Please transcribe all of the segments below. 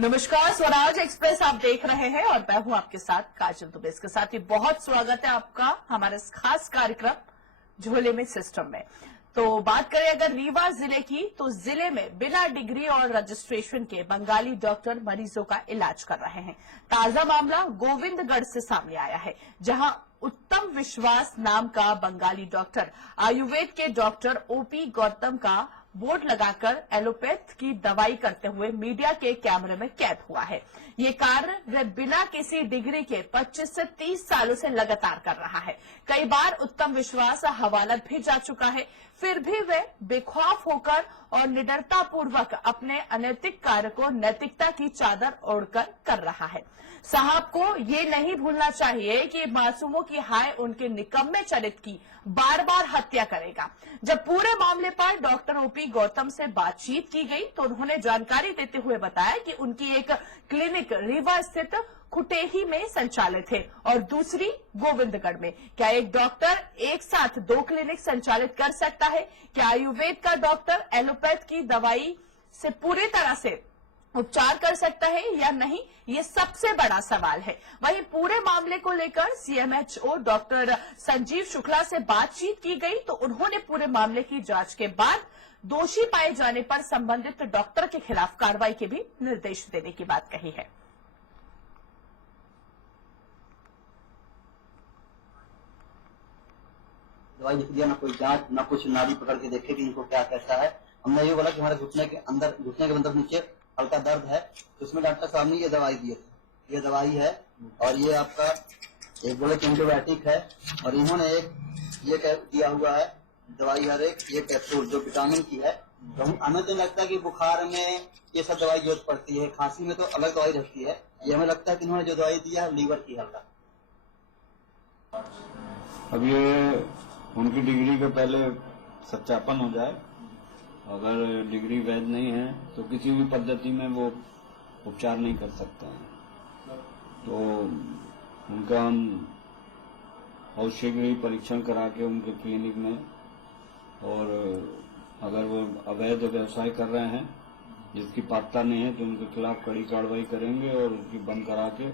नमस्कार, स्वराज एक्सप्रेस आप देख रहे हैं और मैं हूं आपके साथ काजल दुबे। इसके साथ ही बहुत स्वागत है आपका हमारे इस खास कार्यक्रम झोले में सिस्टम में। तो बात करें अगर रीवा जिले की, तो जिले में बिना डिग्री और रजिस्ट्रेशन के बंगाली डॉक्टर मरीजों का इलाज कर रहे हैं। ताजा मामला गोविंदगढ़ से सामने आया है, जहां उत्तम विश्वास नाम का बंगाली डॉक्टर आयुर्वेद के डॉक्टर ओपी गौतम का बोर्ड लगाकर एलोपैथ की दवाई करते हुए मीडिया के कैमरे में कैद हुआ है। ये कार्य वह बिना किसी डिग्री के 25 से 30 सालों से लगातार कर रहा है। कई बार उत्तम विश्वास हवालत भी जा चुका है, फिर भी वह बेखौफ होकर और निडरता पूर्वक अपने अनैतिक कार्य को नैतिकता की चादर ओढ़कर कर रहा है। साहब को ये नहीं भूलना चाहिए कि मासूमों की हाय उनके निकम्मे चरित्र की बार बार हत्या करेगा। जब पूरे मामले पर डॉक्टर ओपी गौतम से बातचीत की गई तो उन्होंने जानकारी देते हुए बताया कि उनकी एक क्लिनिक रीवा स्थित खुटेही में संचालित है और दूसरी गोविंदगढ़ में। क्या एक डॉक्टर एक साथ 2 क्लिनिक संचालित कर सकता है? क्या आयुर्वेद का डॉक्टर एलोपैथ की दवाई से पूरी तरह से उपचार कर सकता है या नहीं, ये सबसे बड़ा सवाल है। वहीं पूरे मामले को लेकर सीएमएचओ डॉक्टर संजीव शुक्ला से बातचीत की गई तो उन्होंने पूरे मामले की जांच के बाद दोषी पाए जाने पर संबंधित डॉक्टर के खिलाफ कार्रवाई के भी निर्देश देने की बात कही है। दवाई लिख दिया, ना कोई जांच, ना कुछ नाड़ी पकड़ के देखे कि इनको क्या कैसा है। हमने ये बोला कि हमारे घुटने के अंदर नीचे हल्का दर्द है, तो उसमें डॉक्टर साहब ने ये दवाई दी थी। ये दवाई है और ये आपका एक बोले एंटीबायोटिक है और इन्होंने एक ये दिया हुआ है दवाई, हर एक ये कैप्सूल जो विटामिन की है। तो हमें तो लगता है कि बुखार में ये सब दवाई जरूरत पड़ती है, खांसी में तो अलग दवाई रहती है। ये हमें लगता है कि इन्होंने जो दवाई दिया है लीवर की हल्का। अब ये उनकी डिग्री के पहले सत्यापन हो जाए। अगर डिग्री वैध नहीं है तो किसी भी पद्धति में वो उपचार नहीं कर सकते हैं। तो उनका हम बहुत शीघ्र ही परीक्षण करा के उनके क्लिनिक में, और अगर वो अवैध व्यवसाय कर रहे हैं जिसकी पात्रता नहीं है तो उनके खिलाफ कड़ी कार्रवाई करेंगे और उसकी बंद करा के।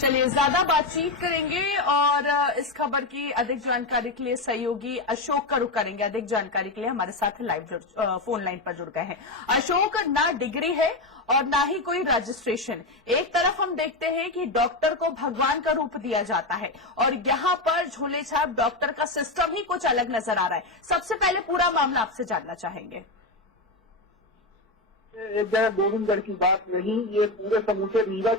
चलिए ज्यादा बातचीत करेंगे और इस खबर की अधिक जानकारी के लिए सहयोगी अशोक का रुख करेंगे। अधिक जानकारी के लिए हमारे साथ लाइव फोन लाइन पर जुड़ गए हैं। अशोक, ना डिग्री है और ना ही कोई रजिस्ट्रेशन। एक तरफ हम देखते हैं कि डॉक्टर को भगवान का रूप दिया जाता है और यहाँ पर झोले छाप डॉक्टर का सिस्टम ही कुछ अलग नजर आ रहा है। सबसे पहले पूरा मामला आपसे जानना चाहेंगे। एक जगह गोविंदगढ़ की बात नहीं, ये पूरे समूचे रीवा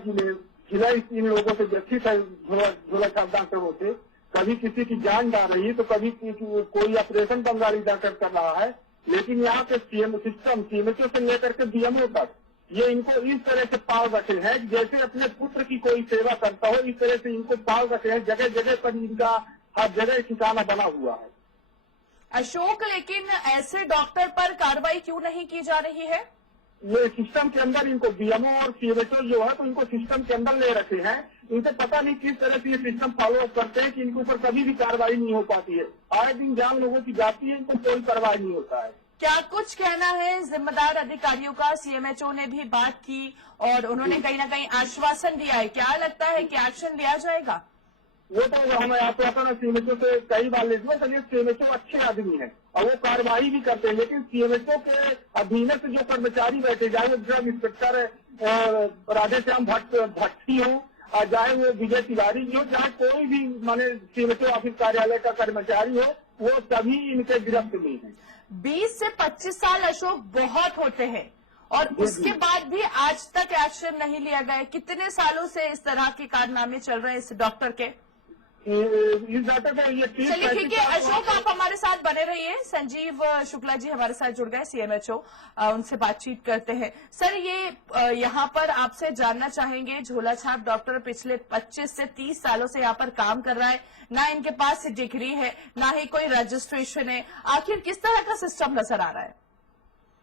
जिला इन लोगों से व्यथित है। झोला छाप डॉक्टरों से कभी किसी की जान जा रही तो कभी कोई ऑपरेशन बंगाली डॉक्टर कर रहा है, लेकिन यहाँ के सिस्टम सीएमएचओ से लेकर के डीएमओ तक ये इनको इस तरह से पाल रखे हैं जैसे अपने पुत्र की कोई सेवा करता हो। इस तरह से इनको पाल रखे हैं, जगह जगह पर इनका हर जगह ठिकाना बना हुआ है। अशोक, लेकिन ऐसे डॉक्टर पर कार्रवाई क्यों नहीं की जा रही है? ये सिस्टम के अंदर इनको डीएमओ और सीएमएचओ जो है तो इनको सिस्टम के अंदर ले रखे हैं। इनको पता नहीं किस तरह से ये सिस्टम फॉलो अप करते हैं कि इनके ऊपर कभी भी कार्रवाई नहीं हो पाती है। आए दिन जान लोगों की जाती है, इनको कोई कार्रवाई नहीं होता है। क्या कुछ कहना है जिम्मेदार अधिकारियों का? सीएमएचओ ने भी बात की और उन्होंने कहीं ना कहीं आश्वासन दिया है। क्या लगता है कि एक्शन लिया जाएगा? वो तो हमें आपको ना सीएमएचओ से कई बार लेते हैं, चलिए सीएमएचओ अच्छे आदमी हैं और वो कार्रवाई भी करते हैं, लेकिन सीएमएचओ के अधीनस्थ जो कर्मचारी बैठे, चाहे वो ड्रग इंस्पेक्टर राधेश्याम भट्टी हो, चाहे वो विजय तिवारी हो, चाहे कोई भी माने सीएमएचओ ऑफिस कार्यालय का कर्मचारी हो, वो सभी इनके गिरफ्त में है। 20 से 25 साल अशोक बहुत होते हैं और उसके बाद भी आज तक एक्शन नहीं लिया गया। कितने सालों से इस तरह के कारनामे चल रहे हैं इस डॉक्टर के? इस डाटा में ये चलिए ठीक है अशोक, आप हमारे साथ बने रहिए। संजीव शुक्ला जी हमारे साथ जुड़ गए, सीएमएचओ, उनसे बातचीत करते हैं। सर, ये यहाँ पर आपसे जानना चाहेंगे, झोला छाप डॉक्टर पिछले 25 से 30 सालों से यहाँ पर काम कर रहा है, ना इनके पास डिग्री है ना ही कोई रजिस्ट्रेशन है। आखिर किस तरह का सिस्टम नजर आ रहा है?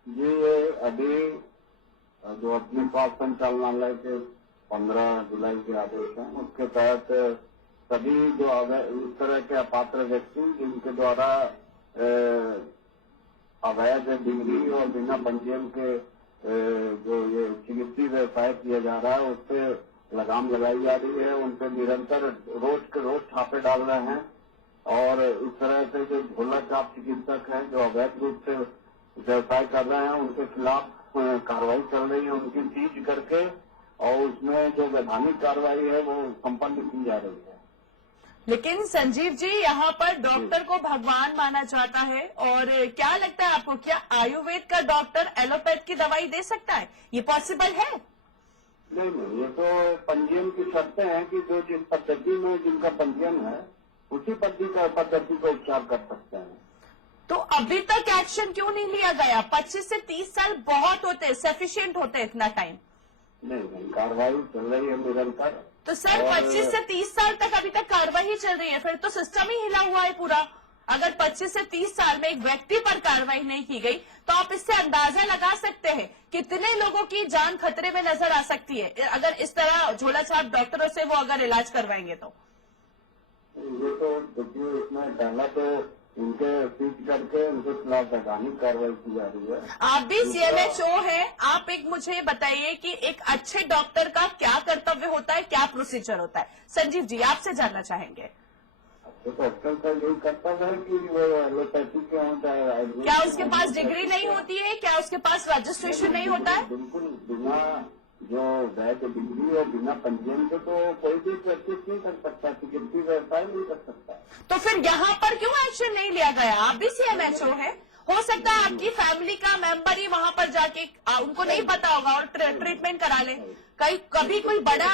ये अभी जो अपने पास संचालनालय के 15 जुलाई के आदेश हैं उसके तहत सभी जो इस तरह के अपात्र व्यक्ति जिनके द्वारा अवैध डिग्री और बिना पंजीयन के जो ये चिकित्सीय व्यवसाय किया जा रहा है उस पर लगाम लगाई जा रही है। उन पर निरंतर रोज के रोज छापे डाल रहे हैं और इस तरह से जो झोला छाप चिकित्सक हैं जो अवैध रूप से व्यवसाय कर रहे हैं उनके खिलाफ कार्रवाई चल रही है, उनकी सीज करके और उसमें जो वैधानिक कार्रवाई है वो संपन्न की जा रही है। लेकिन संजीव जी, यहाँ पर डॉक्टर को भगवान माना जाता है और क्या लगता है आपको, क्या आयुर्वेद का डॉक्टर एलोपैथ की दवाई दे सकता है? ये पॉसिबल है? नहीं, ये तो पंजीयन की शर्तें हैं कि जो जिस पद्धति में जिनका पंजीयन है उसी पद्धति का उपचार कर सकते हैं। तो अभी तक एक्शन क्यों नहीं लिया गया? 25 से 30 साल बहुत होते, सफिशिएंट होते इतना टाइम। नहीं, कार्रवाई चल रही है निरंतर। तो सर 25 से 30 साल तक अभी तक कार्रवाई चल रही है, फिर तो सिस्टम ही हिला हुआ है पूरा। अगर 25 से 30 साल में एक व्यक्ति पर कार्रवाई नहीं की गई तो आप इससे अंदाजा लगा सकते हैं कितने लोगों की जान खतरे में नजर आ सकती है अगर इस तरह झोला छाप डॉक्टरों से वो अगर इलाज करवाएंगे तो। ये तो देखिए, इसमें पहला तो उनके सीज करके उनके खिलाफ वैधानिक कार्रवाई की जा रही है। आप भी CMHO हैं, आप एक मुझे बताइए कि एक अच्छे डॉक्टर का क्या कर्तव्य होता है, क्या प्रोसीजर होता है? संजीव जी, आपसे जानना चाहेंगे। तो डॉक्टर का यही कर्तव्य है कि वो एलोपैथी के हों चाहे आयुर्वेद। क्या उसके पास डिग्री नहीं होती है? क्या उसके पास रजिस्ट्रेशन नहीं होता है? बिल्कुल, बिना जो वैध डिग्री और बिना पंजीयन के तो कोई भी प्रैक्टिस नहीं कर सकता, चिकित्सीय व्यवसाय नहीं कर सकता। तो फिर यहाँ पर क्यों एक्शन नहीं लिया गया? आप भी CMHO है, हो सकता है आपकी फैमिली का मेंबर ही वहां पर जाके उनको नहीं पता होगा और ट्रीटमेंट करा ले। कभी कोई बड़ा